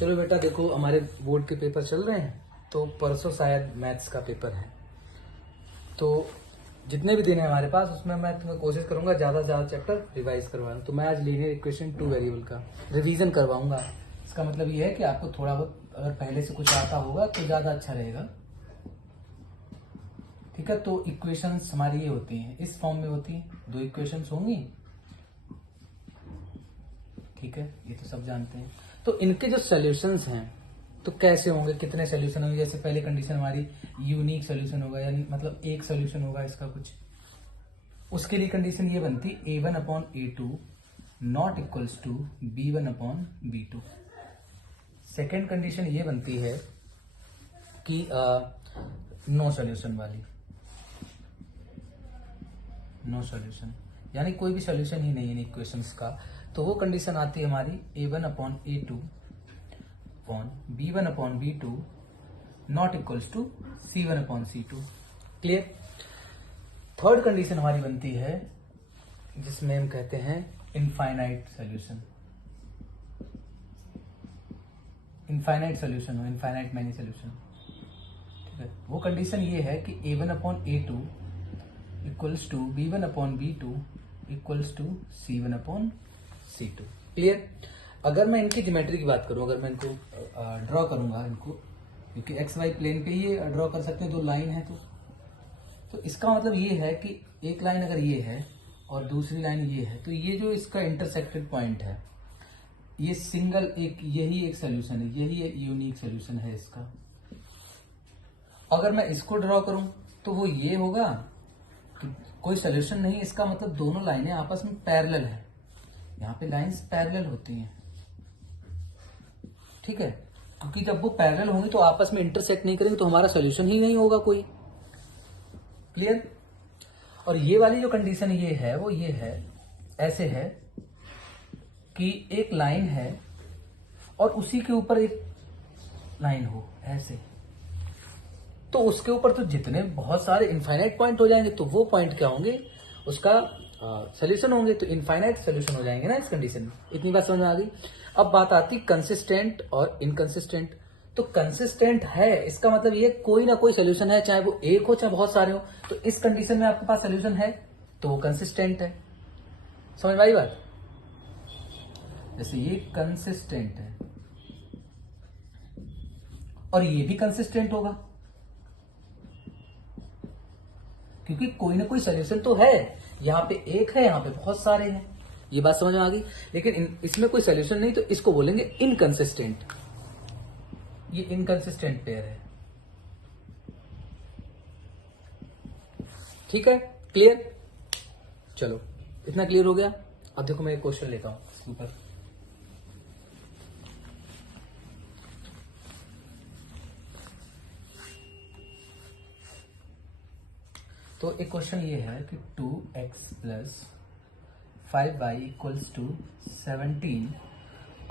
चलो बेटा देखो, हमारे बोर्ड के पेपर चल रहे हैं, तो परसों शायद मैथ्स का पेपर है। तो जितने भी दिन है हमारे पास, उसमें मैं तुम्हें कोशिश करूंगा ज़्यादा से ज़्यादा चैप्टर रिवाइज करवाऊँ। तो मैं आज लीनियर इक्वेशन 2 वेरिएबल का रिवीजन करवाऊंगा। इसका मतलब ये है कि आपको थोड़ा बहुत अगर पहले से कुछ आता होगा तो ज़्यादा अच्छा रहेगा। ठीक है, तो इक्वेशंस हमारी ये होती हैं, इस फॉर्म में होती हैं, 2 इक्वेशंस होंगी। ठीक है, ये तो सब जानते हैं। तो इनके जो सॉल्यूशंस हैं तो कैसे होंगे, कितने सॉल्यूशन होंगे। जैसे पहले कंडीशन हमारी यूनिक सॉल्यूशन होगा, यानी मतलब एक सॉल्यूशन होगा इसका कुछ। उसके लिए कंडीशन ये बनती A1/A2 not equals to B1/B2। Second condition ये बनती है कि नो सॉल्यूशन वाली, नो सॉल्यूशन यानी कोई भी सॉल्यूशन ही नहीं है इन इक्वेशंस का। तो वो कंडीशन आती है हमारी A1/A2 B1/B2 not equals to C1/C2। Clear. Third condition हमारी बनती है जिसमें हम कहते हैं इनफाइनाइट सॉल्यूशन। इनफाइनाइट सॉल्यूशन हो, इनफाइनाइट मैनी सॉल्यूशन। ठीक है, वो कंडीशन ये है कि A1/A2 equals to B1/B2 equals to C1/C2। Clear. अगर मैं इनकी ज्योमेट्री की बात करूं, अगर मैं इनको ड्रॉ करूंगा इनको, क्योंकि एक्स वाई प्लेन पे ही ड्रॉ कर सकते हैं, 2 लाइन है तो इसका मतलब ये है कि एक लाइन अगर ये है और दूसरी लाइन ये है, तो ये जो इसका इंटरसेक्टेड पॉइंट है, ये सिंगल एक, यही एक सोल्यूशन है, यही एक यूनिक सोल्यूशन है इसका। अगर मैं इसको ड्रॉ करूं तो वो ये होगा कि कोई सोल्यूशन नहीं, इसका मतलब दोनों लाइनें आपस में पैरेलल है। यहाँ पे लाइंस पैरेलल होती हैं। ठीक है, क्योंकि जब वो पैरेलल होंगी तो आपस में इंटरसेक्ट नहीं करेंगे, तो हमारा सोल्यूशन ही नहीं होगा कोई। क्लियर। और ये वाली जो कंडीशन ये है वो ये है, ऐसे है कि एक लाइन है और उसी के ऊपर एक लाइन हो ऐसे, तो उसके ऊपर तो जितने बहुत सारे इनफाइनाइट पॉइंट हो जाएंगे, तो वो पॉइंट क्या होंगे, उसका सोल्यूशन होंगे। तो इनफाइनाइट सोल्यूशन हो जाएंगे ना इस कंडीशन में। इतनी बात समझ में आ गई। अब बात आती कंसिस्टेंट और इनकंसिस्टेंट। तो कंसिस्टेंट है, इसका मतलब ये कोई ना कोई सोल्यूशन है, चाहे वो एक हो चाहे बहुत सारे हो। तो इस कंडीशन में आपके पास सोल्यूशन है तो वो कंसिस्टेंट है। समझ में आई बात। जैसे ये कंसिस्टेंट है और ये भी कंसिस्टेंट होगा, क्योंकि कोई ना कोई सोल्यूशन तो है। यहाँ पे एक है, यहाँ पे बहुत सारे हैं। ये बात समझ में आ गई। लेकिन इसमें कोई सोल्यूशन नहीं, तो इसको बोलेंगे इनकंसिस्टेंट। ये इनकंसिस्टेंट पेयर है। ठीक है, क्लियर। चलो, इतना क्लियर हो गया। अब देखो मैं एक क्वेश्चन लेता हूं इसके ऊपर। तो एक क्वेश्चन ये है कि 2x plus 5y equals to 17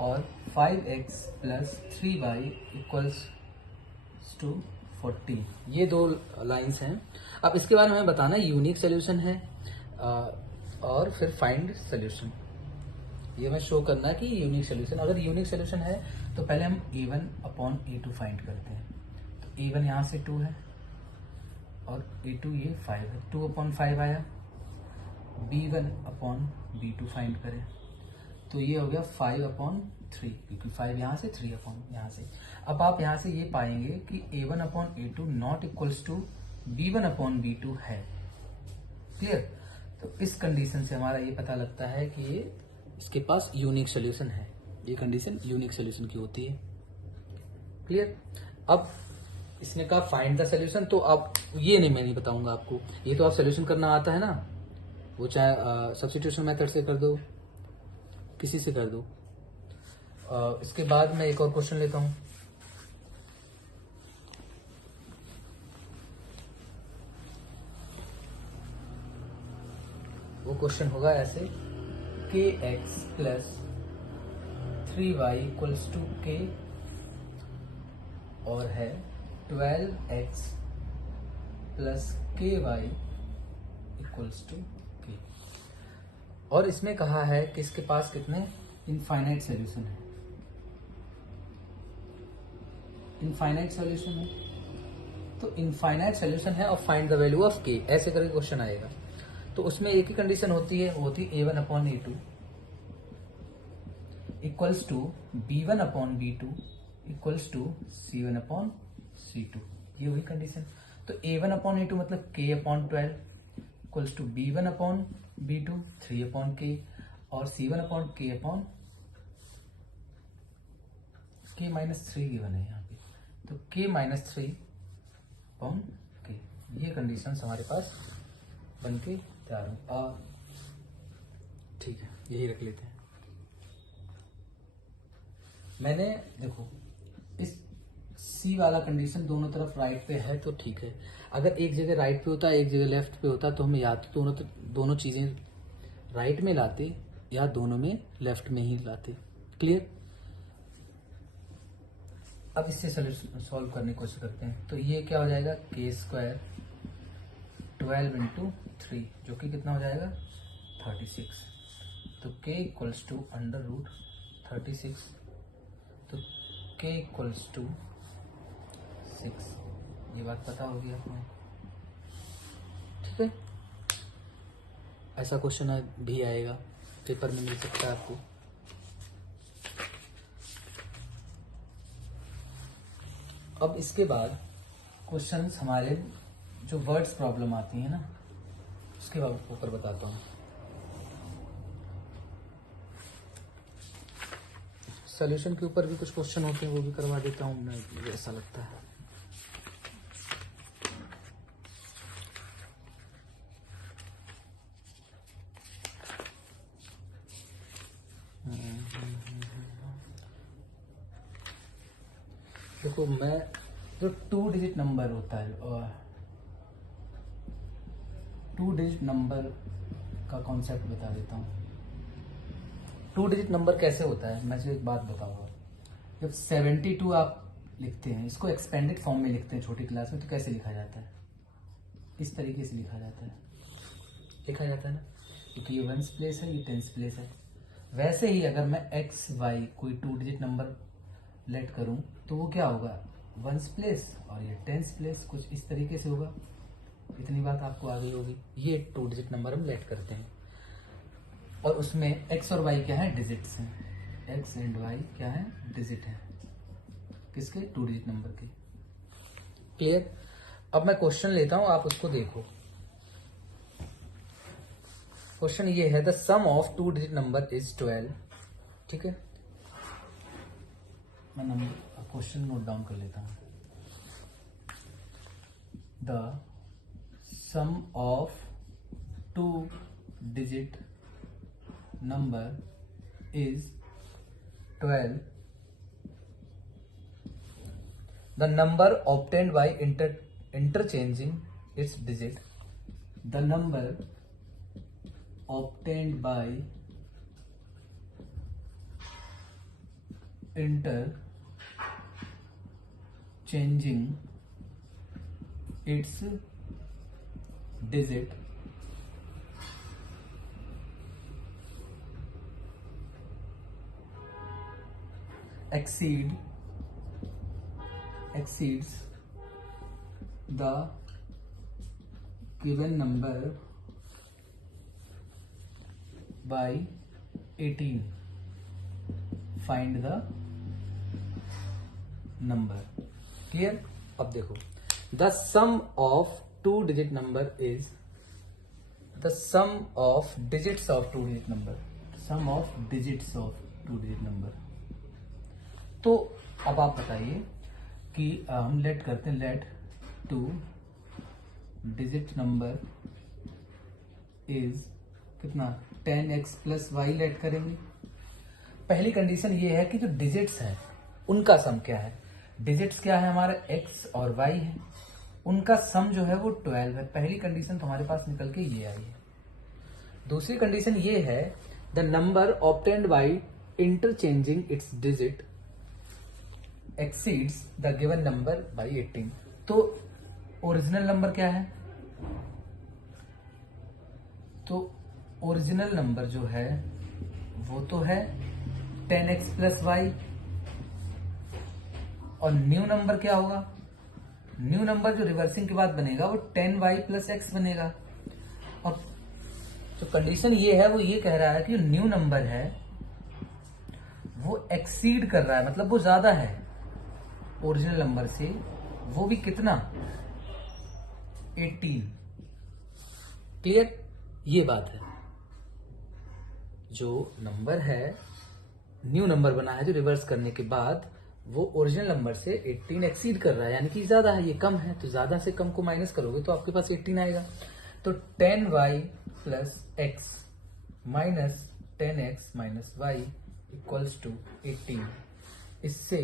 और 5x plus 3y equals to 40। ये 2 लाइंस हैं। अब इसके बारे में हमें बताना यूनिक सोल्यूशन है और फिर फाइंड सोल्यूशन। ये हमें शो करना है कि यूनिक सोल्यूशन। अगर यूनिक सोल्यूशन है तो पहले हम A1/A2 फाइंड करते हैं। तो A1 यहाँ से 2 है और A2 ये 5 है, 2/5 आया। B1/B2 फाइंड करें तो ये हो गया 5/3, क्योंकि 5 यहाँ से 3 यहाँ से। अब आप यहाँ से ये पाएंगे कि A1/A2 not equals to B1/B2 है। क्लियर। तो इस कंडीशन से हमारा ये पता लगता है कि ये इसके पास यूनिक सोल्यूशन है। ये कंडीशन यूनिक सोल्यूशन की होती है। क्लियर। अब इसने कहा फाइंड द सोल्यूशन, तो अब ये नहीं, मैं नहीं बताऊंगा आपको, ये तो आप सोल्यूशन करना आता है ना, वो चाहे सब्स्टिट्यूशन मेथड से कर दो, किसी से कर दो। इसके बाद मैं एक और क्वेश्चन लेता हूं। वो क्वेश्चन होगा ऐसे, kx plus 3y equals to k और है 12x plus ky equals to k। और इसमें कहा है कि इसके पास कितने इनफाइनाइट सोल्यूशन है। इनफाइनाइट सॉल्यूशन है, तो इनफाइनाइट सॉल्यूशन है और फाइंड द वैल्यू ऑफ के, ऐसे करके क्वेश्चन आएगा। तो उसमें एक ही कंडीशन होती है, वो होती है a1/a2 equals to b1/b2 equals to c1/c2, ये वही कंडीशन। तो a1/a2 मतलब k/12 equals to b1/b2 3/k और c1/k/k -3 गिवन है यहाँ पे, तो k-3/k, ये कंडीशन हमारे पास बन के तैयार हो। और ठीक है, यही रख लेते हैं। मैंने देखो इस सी वाला कंडीशन दोनों तरफ राइट पे है तो ठीक है, अगर एक जगह राइट पे होता एक जगह लेफ्ट पे होता तो हम या तो दोनों चीजें राइट में लाते या दोनों में लेफ्ट में ही लाते। क्लियर? अब इससे सॉल्व करने की कोशिश करते हैं। तो ये क्या हो जाएगा, k² 12 × 3 जो कि कितना हो जाएगा 36। तो k इक्वल्स टू √36, तो k इक्वल्स टू 6। ये बात पता होगी आपको, ठीक है। ऐसा क्वेश्चन भी आएगा पेपर में, मिल सकता है आपको। अब इसके बाद क्वेश्चंस हमारे जो वर्ड्स प्रॉब्लम आती है ना, उसके बाद ऊपर बताता हूँ। सॉल्यूशन के ऊपर भी कुछ क्वेश्चन होते हैं, वो भी करवा देता हूँ मैं, मुझे ऐसा लगता है। देखो मैं जो 2 डिजिट नंबर होता है और 2 डिजिट नंबर का कॉन्सेप्ट बता देता हूँ। 2 डिजिट नंबर कैसे होता है, मैं जो एक बात बताऊंगा। जब 72 आप लिखते हैं, इसको एक्सपेंडेड फॉर्म में लिखते हैं छोटी क्लास में, तो कैसे लिखा जाता है, इस तरीके से लिखा जाता है, लिखा जाता है ना, क्योंकि ये 1s प्लेस है, ये 10s प्लेस है। वैसे ही अगर मैं XY कोई 2 डिजिट नंबर लेट करूं तो वो क्या होगा, 1s प्लेस और ये 10s प्लेस, कुछ इस तरीके से होगा। इतनी बात आपको आ गई होगी। ये 2 डिजिट नंबर हम लेट करते हैं और उसमें x और y क्या है, डिजिट्स हैं। x एंड y क्या है, डिजिट है, किसके, 2 डिजिट नंबर के। क्लियर? अब मैं क्वेश्चन लेता हूं, आप उसको देखो। क्वेश्चन ये है, the sum of 2 digit number is 12। ठीक है, मैं नंबर क्वेश्चन नोट डाउन कर लेता हूं। The sum of 2 digit number is 12। The number obtained by interchanging its digit. The number obtained by interchanging its digit exceeds the given number by 18. Find the number. Clear? अब देखो, the sum of 2 digit number is the sum of digits of 2 digit number. Sum of digits of 2 digit number. तो अब आप बताइए कि हम late करते हैं, लेट 2 डिजिट नंबर इज कितना, 10x प्लस वाई लेट करेंगे। पहली कंडीशन ये है कि जो डिजिट्स हैं उनका सम क्या है। डिजिट्स क्या है हमारा, x और y है, उनका सम जो है वो 12 है। पहली कंडीशन तो हमारे पास निकल के ये आई है। दूसरी कंडीशन ये है, the number obtained by interchanging it's digit exceeds the given number by 18। तो ओरिजिनल नंबर क्या है, तो ओरिजिनल नंबर जो है वो तो है 10x प्लस वाई, और न्यू नंबर क्या होगा, न्यू नंबर जो रिवर्सिंग के बाद बनेगा वो 10y प्लस एक्स बनेगा। और जो कंडीशन ये है वो ये कह रहा है कि न्यू नंबर है वो एक्सीड कर रहा है, मतलब वो ज्यादा है ओरिजिनल नंबर से, वो भी कितना, 18। क्लियर, ये बात है। जो नंबर है, न्यू नंबर बना है जो रिवर्स करने के बाद वो ओरिजिनल नंबर से 18 एक्सीड कर रहा है, यानी कि ज्यादा है, ये कम है, तो ज्यादा से कम को माइनस करोगे तो आपके पास 18 आएगा। तो 10y plus x minus 10x minus y equals to 18। इससे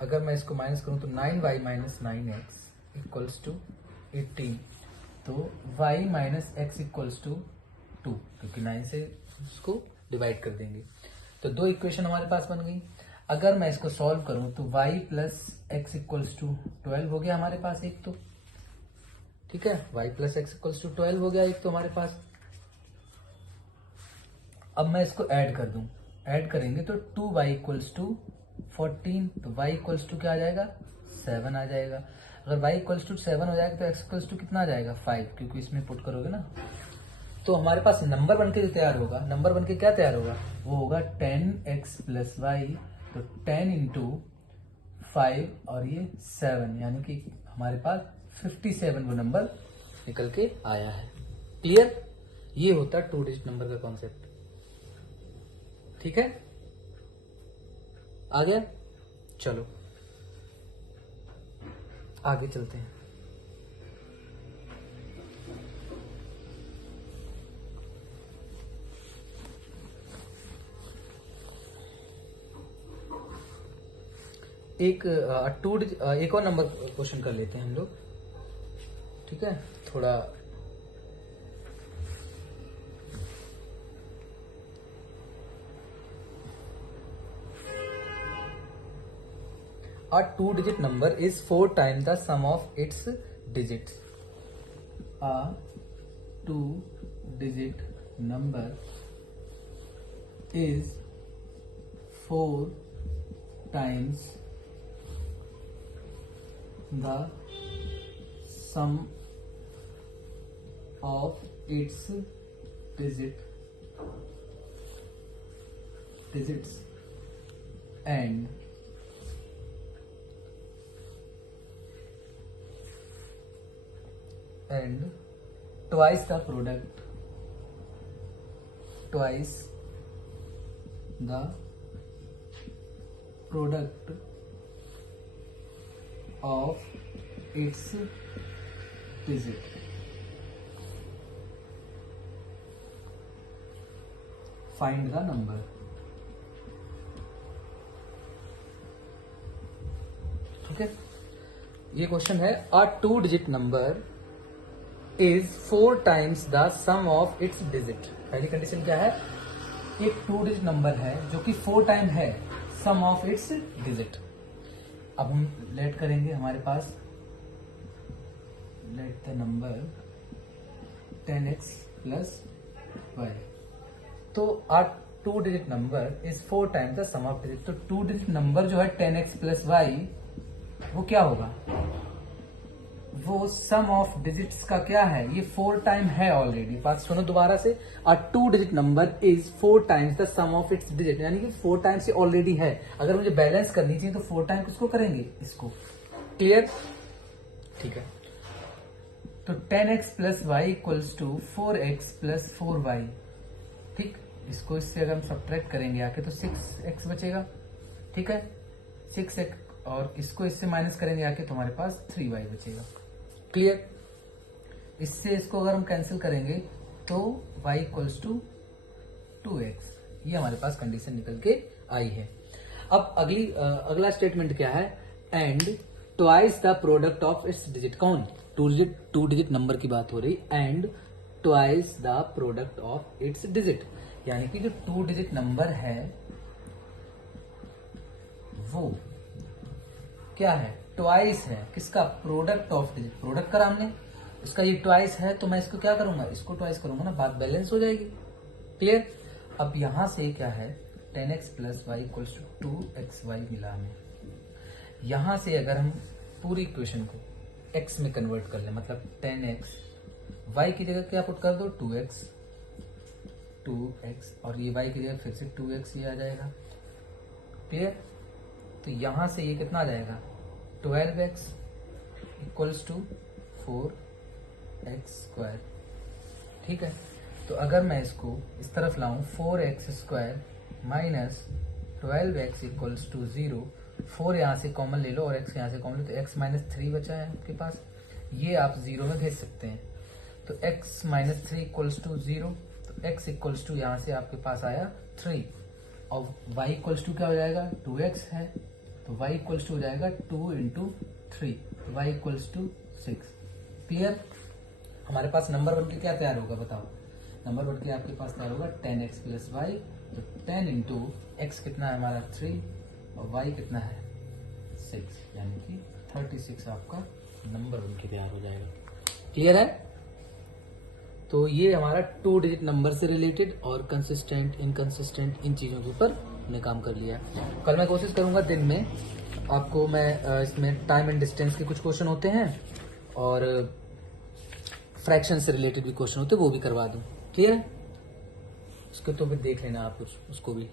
अगर मैं इसको माइनस करूं तो 9y minus 9x equals to 18। तो y minus x equals to 2, क्योंकि 9 से उसको डिवाइड कर देंगे। तो दो इक्वेशन हमारे पास बन गई। अगर मैं इसको सॉल्व करूं तो y plus x equals to 12 हो गया हमारे पास एक, तो ठीक है, y plus x equals to 12 हो गया एक तो हमारे पास। अब मैं इसको ऐड कर दूं, ऐड करेंगे तो 2y इक्वल्स टू 14, तो y इक्वल्स टू क्या आ जाएगा, 7 आ जाएगा। अगर y इक्वल्स टू 7 हो जाएगा तो x इक्वल्स टू कितना आ जाएगा, 5, क्योंकि इसमें पुट करोगे ना। तो हमारे पास नंबर बनके जो तैयार होगा, नंबर बनके क्या तैयार होगा, वो होगा 10x प्लस वाई, तो 10 इंटू 5 और ये 7, यानी कि हमारे पास 57 वो नंबर निकल के आया है। क्लियर, ये होता है 2 डिजिट नंबर का कॉन्सेप्ट। ठीक है, आ गया, चलो आगे चलते हैं। एक एक और नंबर क्वेश्चन कर लेते हैं हम लोग, ठीक है, थोड़ा A 2-digit number is 4 times the sum of its digits. A 2-digit number is 4 times the sum of its digits and twice the product of its digit. Find the number. ठीक है, ये क्वेश्चन है, a 2-digit number is 4 times the sum of its digit. पहली condition क्या है, एक 2-digit number है जो कि 4 टाइम है सम ऑफ इट्स डिजिट। अब हम लेट करेंगे, हमारे पास let the number 10x plus y, तो a 2-digit number is 4 times the sum of digit. तो 2-digit नंबर जो है 10x प्लस y वो क्या होगा, वो सम ऑफ डिजिट्स का क्या है, ये 4 टाइम है ऑलरेडी। बात सुनो दोबारा से, a 2-digit number is 4 times the sum of its digit, यानी कि 4 टाइम्स ये ऑलरेडी है। अगर मुझे बैलेंस करनी चाहिए तो 4 टाइम किसको करेंगे, इसको। क्लियर, ठीक है। तो 10x plus y equals to 4x plus 4y, ठीक। इसको इससे अगर हम सब्ट्रैक्ट करेंगे आके तो 6x बचेगा, ठीक है, 6x, और इसको इससे माइनस करेंगे आके तो हमारे पास 3y बचेगा। क्लियर, इससे इसको अगर हम कैंसिल करेंगे तो y इक्वल्स टू 2x, ये हमारे पास कंडीशन निकल के आई है। अब अगला स्टेटमेंट क्या है, and twice the product of its digit. कौन, 2 डिजिट नंबर की बात हो रही, and twice the product of its digit, यानी कि जो 2 डिजिट नंबर है वो क्या है, ट्वाइस है किसका, प्रोडक्ट ऑफ डिजिट। प्रोडक्ट करा हमने, इसका ये ट्वाइस है तो मैं इसको क्या करूंगा, इसको ट्वाइस करूंगा ना, बात बैलेंस हो जाएगी। क्लियर, अब यहां से क्या है, 10x plus y equals to 2xy मिला हमें। यहां से अगर हम पूरी इक्वेशन को x में कन्वर्ट कर लें, मतलब 10x, y की जगह क्या पुट कर दो 2x, और ये y की जगह फिर से 2x ये आ जाएगा। क्लियर? तो यहां से ये कितना आ जाएगा 12x इक्वल्स टू 4x²। ठीक है, तो अगर मैं इसको इस तरफ लाऊं 4x² minus 12x equals to 0, 4 यहाँ से कॉमन ले लो और x यहाँ से कॉमन ले, तो x माइनस 3 बचा है आपके पास, ये आप 0 में भेज सकते हैं। तो x माइनस 3 इक्वल्स टू 0, तो x इक्वल्स टू यहाँ से आपके पास आया 3, और y इक्वल्स टू क्या हो जाएगा 2x है, तो y इक्वल्स टू हो जाएगा 2 into 3, y equals to 6। Clear? हमारे पास नंबर बन के क्या तैयार होगा बताओ? नंबर बन के आपके पास तैयार होगा 10x प्लस वाई, तो 10 इंटू एक्स कितना है हमारा 3 और y कितना है 6, यानी कि 36 आपका नंबर बन के तैयार हो जाएगा। क्लियर है? तो ये हमारा 2 डिजिट नंबर से रिलेटेड और कंसिस्टेंट इनकंसिस्टेंट इन चीज़ों के ऊपर हमने काम कर लिया है। कल मैं कोशिश करूंगा दिन में आपको मैं इसमें टाइम एंड डिस्टेंस के कुछ क्वेश्चन होते हैं और फ्रैक्शन से रिलेटेड भी क्वेश्चन होते हैं, वो भी करवा दूं। क्लियर है? उसको तो फिर देख लेना आप उसको भी।